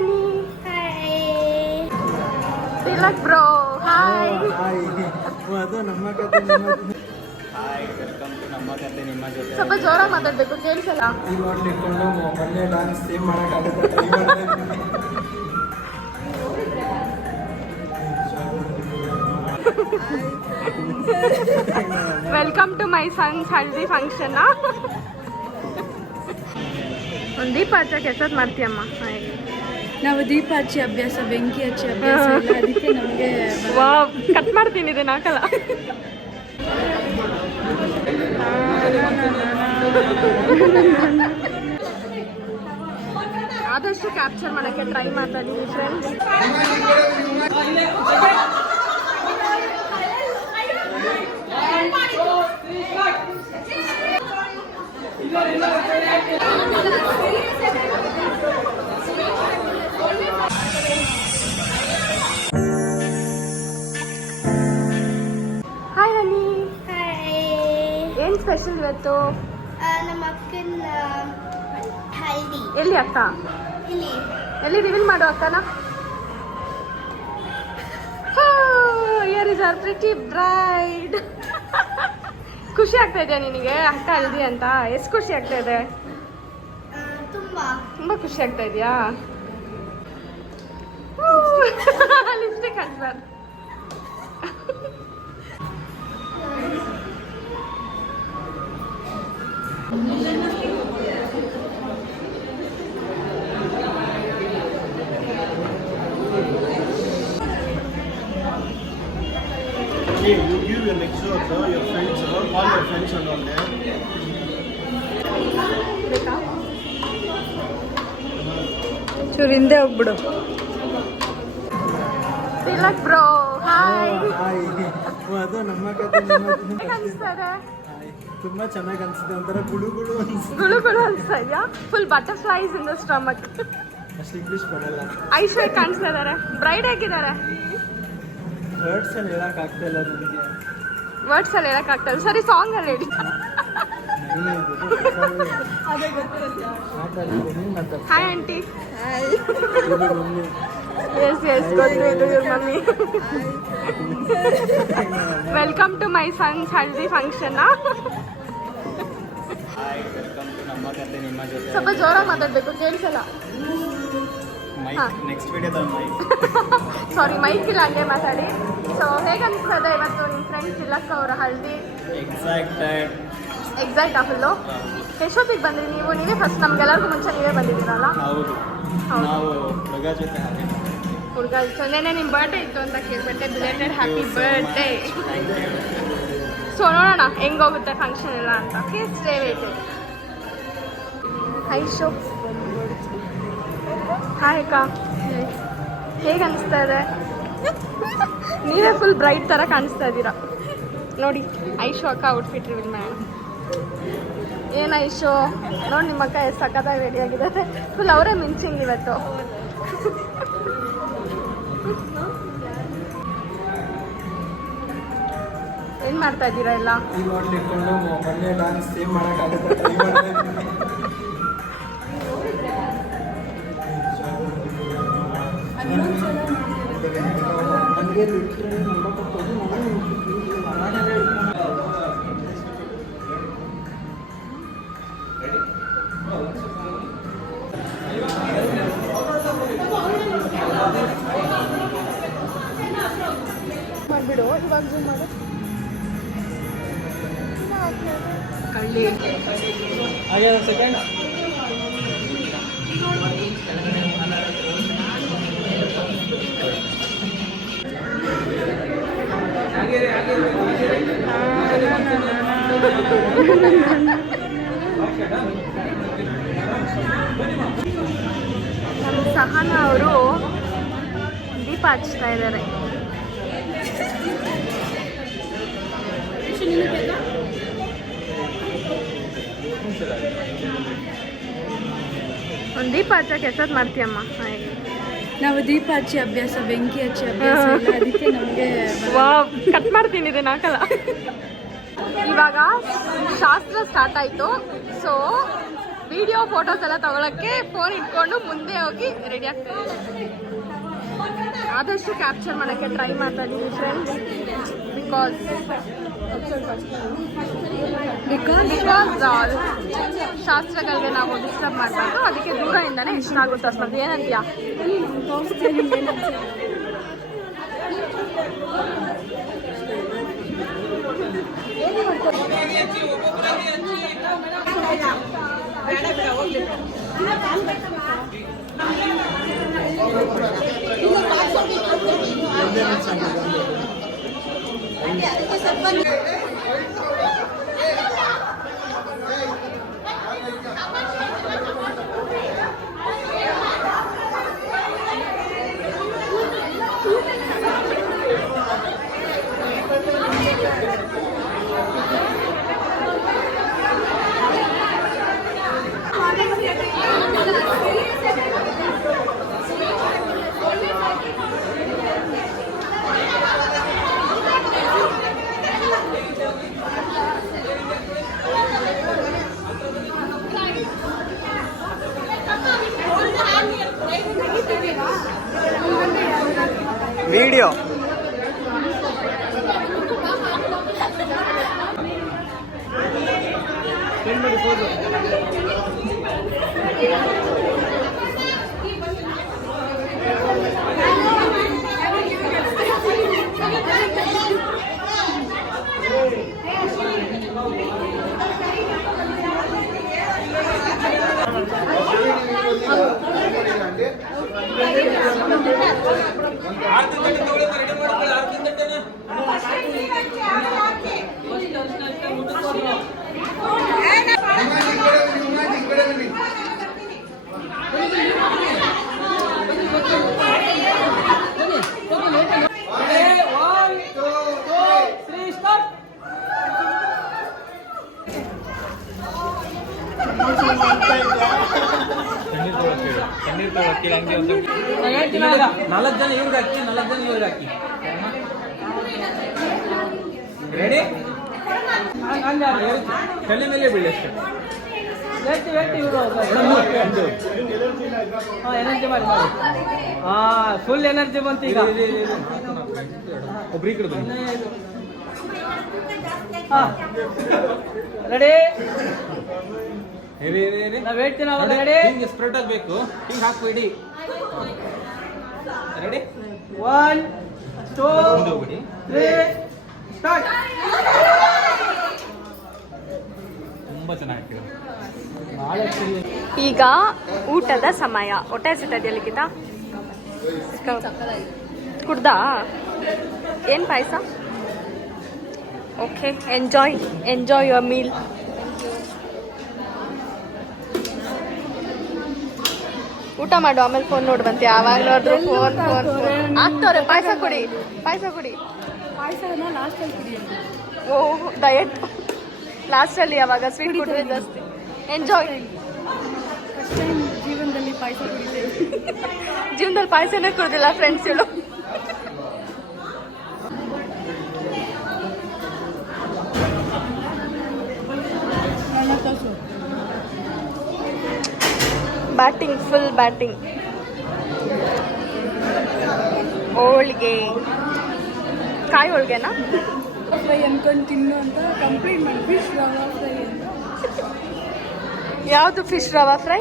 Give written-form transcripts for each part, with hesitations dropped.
honey. Hi. Tilak bro. Hi. Hi ಅದು ನಮ್ಮ ಕತೆ ನಿಮ್ಮ ಹಾಯ್ ವೆಲ್ಕಮ್ ಟು ನಮ್ಮ ಕತೆ ನಿಮ್ಮ ಜೊತೆ. ಸ್ವಲ್ಪ ಜೋರಾಗಿ ಮಾತಾಡ್ಬೇಕು, ಕೇಳಿಸಲ್ಲ. ಈ ನೋಟ್ ಇಟ್ಕೊಂಡು ಮೊನ್ನೆ ಡಾನ್ಸ್ ಸೇಮ್ ಮಾಡೋಕ್ಕಾಗುತ್ತೆ ಟ್ರೈ ಮಾಡ್ತಾ ಇದ್ದೀನಿ. Welcome to my son's haldi function. ಒಂದು ದೀಪ ಹಚ್ಚಕ್ಕೆ ಎಷ್ಟೊತ್ತು ಮಾಡ್ತೀಯಮ್ಮ? ನಾವು ದೀಪ ಹಚ್ಚಿ ಅಭ್ಯಾಸ, ಬೆಂಕಿ ಹಚ್ಚಿ ಅಭ್ಯಾಸ ಇಲ್ಲ, ಅದಕ್ಕೆ ನಮಗೆ ವಾವ್, ಕಟ್ ಮಾಡ್ತೀನಿ, ಇದನ್ನ ಹಾಕಲ್ಲ. ಆದಷ್ಟು ಕ್ಯಾಪ್ಚರ್ ಮಾಡೋಕ್ಕೆ ಟ್ರೈ ಮಾಡ್ತಾ ಇದ್ದೀನಿ ಫ್ರೆಂಡ್ಸ್. ಹಾಯ್ ಹನಿ. ಹಾಯ್. ಏನು ಸ್ಪೆಷಲ್ ಇವತ್ತು? ನಮ್ಮ ಅಕ್ಕನ ಹಲ್ದಿ. ಎಲ್ಲಿ ಅಕ್ಕ? ಇಲ್ಲಿ ಎಲ್ಲಿ ರಿವೀಲ್ ಮಾಡು ಅಕ್ಕನ. Here is our pretty bride. ಖುಷಿ ಆಗ್ತಾ ಇದೆಯಾ ನಿನಗೆ ಅಕ್ಕ ಹಲ್ದಿ ಅಂತ? ಎಷ್ಟು ಖುಷಿ ಆಗ್ತಾ ಇದೆ? ತುಂಬ ಖುಷಿ ಆಗ್ತಾ ಇದೆಯಾ? Lipstick ಹಚ್ಬಾರ್ದು. Hey, you give your lecture to your friends, all your friends and all there. ಬೇಕಾ? ಚೂರು ಹಿಂದೆ ಹೋಗ್ಬಿಡು. ತಿಲಕ್ ಬ್ರೋ. ಹಾಯ್. ಹಾಯ್ ಅದು ನಮ್ಮ ಕತೆ ನಿಮ್ಮ ಅನಿಸ್ತಾ ಇದೆ? ತುಂಬಾ ಚೆನ್ನಾಗಿ ಅನ್ಸುತ್ತೆ, ಒಂಥರ ಗುಳು ಗುಳು ಅನ್ಸುತ್ತೆ. ಗುಳು ಗುಳು ಅನಿಸ್ತಾ ಇದೆಯಾ? Full butterflies in the stomach. ಅಷ್ಟು ಇಂಗ್ಲೀಷ್ ಬರಲ್ಲ. ಐಶ್ವರ್ಯ ಕಾಣಿಸ್ತಾ ಇದ್ದಾರೆ. ಬ್ರೈಡ್ ಆಗಿದ್ದಾರೆ. ವರ್ಡ್ಸ್ ಅಲ್ಲಿ ಹೇಳಕ್ ಆಗ್ತಾ ಇಲ್ಲ ನನಗೆ. ವರ್ಡ್ಸ್ ಅಲ್ಲಿ ಹೇಳಕ್ ಆಗ್ತದೆ. ಸರಿ, ಸಾಂಗ್ ಅಲ್ಲಿ ಹೇಳಿ. Hi aunty. ಎಸ್ ಎಸ್, ಗೊತ್ತು, ಇದು ಇವ್ರ mummy. Welcome to my son's haldi function. Hi welcome to ನಮ್ಮ ಕತೆ ನಿಮ್ಮ ಜೊತೆ. ಸ್ವಲ್ಪ ಜೋರಾಗಿ ಮಾತಾಡ್ಬೇಕು, ಕೇಳಿಸಲ್ಲ. ಮೈಕ್ ನೆಕ್ಸ್ಟ್ ವಿಡಿಯೋದಲ್ಲಿ ಮೈಕ್. ಸಾರಿ, ಮೈಕ್ ಇಲ್ಲ, ಹಂಗೆ ಮಾತಾಡಿ. ಸೊ ಹೇಗೆ ಅನಿಸ್ತದೆ ಇವತ್ತು ನಿಮ್ಮ ಫ್ರೆಂಡ್ ತಿಲಕ್ ಅವರ ಹಲ್ದಿ? ಎಕ್ಸೈಟೆಡ್. ಎಕ್ಸೈಟಾ ಫುಲ್ಲು? ಎಷ್ಟೊತ್ತಿಗೆ ಬಂದ್ರಿ ನೀವು? ನೀವೇ ಫಸ್ಟ್, ನಮ್ಗೆಲ್ಲರಿಗೂ ಮುಂಚೆ ನೀವೇ ಬಂದಿದ್ದೀರಲ್ಲ? ಹೌದು, ಹೌದು. ನಾವು ಹುಡುಗ ಜೊತೆ ಹಾಗೆ ಹುಡುಗ ನೆನ್ನೆ ನಿಮ್ಮ ಬರ್ಡೇ ಇತ್ತು ಅಂತ ಕೇಳ್ಬಿಟ್ಟೆ. Belated happy birthday. Thank you. So ನೋಡೋಣ ಹೆಂಗೋಗುತ್ತೆ ಫಂಕ್ಷನ್ ಎಲ್ಲ ಅಂತ. Please stay waited. ಹೈ ಶೋ. ಹಾಯ್ ಅಕ್ಕ. ಹೇಗೆ ಅನಿಸ್ತಾ ಇದೆ? ನೀವೇ ಫುಲ್ ಬ್ರೈಟ್ ಥರ ಕಾಣಿಸ್ತಾ ಇದ್ದೀರಾ ನೋಡಿ. ಐಶೋ ಅಕ್ಕ ಔಟ್ಫಿಟ್ ರಿವೀಲ್ ಮಾಡೋಣ. ಏನು ಐಶೋ ನೋಡಿ, ನಿಮ್ಮ ಅಕ್ಕ ಎಷ್ಟು ಸಖತ್ತಾಗಿ ರೆಡಿ ಆಗಿದ್ದಾರೆ. ಫುಲ್ ಅವರೇ ಮಿಂಚಿಂಗ್ ಇವತ್ತು. ಏನು ಮಾಡ್ತಾ ಇದ್ದೀರಾ ಎಲ್ಲ? ಈ ನೋಟ್ ಇಟ್ಕೊಂಡು ಮೊನ್ನೆ ಡಾನ್ಸ್ ಸೇಮ್ ಮಾಡೋಕ್ಕಾಗುತ್ತೆ ಟ್ರೈ ಮಾಡ್ತಾ ಇದ್ದೀನಿ. ನನಗೆ ಲಿಟ್ರಲಿ ನೋಡೋಕ್ಕೋದು ಮಾಡಿಬಿಡು, ಇವಾಗ ಜೂಮ್ ಮಾಡು. ಕಳ್ಳಿ ಹಾಗೆ ಒಂದು ಸೆಕೆಂಡ್. ನಮ್ಮ ಸಹನಾ ಅವರು ದೀಪ ಹಚ್ತಾ ಇದ್ದಾರೆ. ಒಂದು ದೀಪ ಹಚ್ಚಕ್ಕೆ ಎಷ್ಟೊತ್ತು ಮಾಡ್ತೀಯಮ್ಮ? ನಾವು ದೀಪ ಹಚ್ಚಿ ಅಭ್ಯಾಸ, ಬೆಂಕಿ ಹಚ್ಚಿ ಅಭ್ಯಾಸ ಇಲ್ಲ, ಅದಕ್ಕೆ ನಮಗೆ ವಾವ್, ಕಟ್ ಮಾಡ್ತೀನಿ, ಇದನ್ನ ಹಾಕಲ್ಲ. ಇವಾಗ ಶಾಸ್ತ್ರ ಸ್ಟಾರ್ಟ್ ಆಯಿತು. ಸೊ ವಿಡಿಯೋ ಫೋಟೋಸ್ ಎಲ್ಲ ತಗೊಳಕ್ಕೆ ಫೋನ್ ಇಟ್ಕೊಂಡು ಮುಂದೆ ಹೋಗಿ ರೆಡಿ ಆಗ್ತಾ ಇದ್ದೀನಿ. ಆದಷ್ಟು ಕ್ಯಾಪ್ಚರ್ ಮಾಡೋಕ್ಕೆ ಟ್ರೈ ಮಾಡ್ತಾ ಇದ್ದೀನಿ ಫ್ರೆಂಡ್ಸ್, ಬಿಕಾಸ್ ಶಾಸ್ತ್ರಗಳಿಗೆ ನಾವು ಡಿಸ್ಟರ್ಬ್ ಮಾಡಬಾರ್ದು, ಅದಕ್ಕೆ ದೂರದಿಂದನೇ ಇಷ್ಟ ಆಗುತ್ತೆ ಅಷ್ಟೊಂದು. ಏನಂತೀಯಾ? ವಿಡಿಯೋ ನಾಲ್ಕು ಜನ ಇವ್ರಿಗೆ ಹಾಕಿ, 4 ಜನ ಇವ್ರಿಗೆ ಹಾಕಿ. ರೆಡಿ? ತಲೆ ಮೇಲೆ ಬೀಳಿ ಅಷ್ಟೇ. ಎನರ್ಜಿ ಮಾಡಿ ಫುಲ್ ಎನರ್ಜಿ ಬಂತು ಈಗ. ಒಬ್ರಿಗೆ ಬನ್ನಿ. ರೆಡಿ? ನಾವು ಹೇಳ್ತೀನಿ ಅವಾಗ. ರೆಡಿ? ಹಿಂಗೆ ಸ್ಪ್ರೆಡ್ ಆಗಬೇಕು, ಹಿಂಗೆ ಹಾಕ್ಬೇಡಿ. ರೆಡಿ? 1 2 3 ಸ್ಟಾರ್ಟ್. ತುಂಬ ಚೆನ್ನಾಗಿತ್ತು. ಈಗ ಊಟದ ಸಮಯ. ಹೊಟ್ಟೆ ಹಸಿತಾ ಲಿಖಿತ? ಕುಡ್ದಾ? ಏನು ಪಾಯಸ? Okay, enjoy your meal. ಊಟ ಮಾಡು, ಆಮೇಲೆ ಫೋನ್ ನೋಡುವಂತೆ. ಯಾವಾಗ ನೋಡಿದ್ರು ಫೋನ್ ಆಗ್ತವ್ರೆ. ಪಾಯಸ ಕುಡಿ. ಓಹ್, ಡಯಟ್ ಲಾಸ್ಟಲ್ಲಿ ಯಾವಾಗ ಸ್ವೀಟ್ ಕುಡಿದ್ರೆ ಜಾಸ್ತಿ. ಎಂಜಾಯ್. ಜೀವನದಲ್ಲಿ ಪಾಯಸ ಕುಡಿತೇವೆ. ಜೀವನದಲ್ಲಿ ಪಾಯಸನೇ ಕುಡ್ದಿಲ್ಲ ಫ್ರೆಂಡ್ಸ್ ಇವಳು. Batting, full batting. ಹೋಳಿಗೆ, ಕಾಯಿ ಹೋಳಿಗೆನಾ? ಫ್ರೈ ಅನ್ಕೊಂಡು ತಿನ್ನು ಅಂತ ಕಂಪ್ಲೇಂಟ್ ಮಾಡಿ ಫಿಶ್ ರವಾ ಫ್ರೈ ಅಂತ. ಯಾವುದು ಫಿಶ್ ರವಾ ಫ್ರೈ?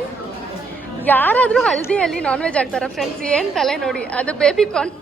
ಯಾರಾದರೂ ಹಲ್ದಿಯಲ್ಲಿ ನಾನ್ ವೆಜ್ ಆಗ್ತಾರ ಫ್ರೆಂಡ್ಸ್? ಏನು ತಲೆ ನೋಡಿ, ಅದು ಬೇಬಿ ಕಾರ್ನ್.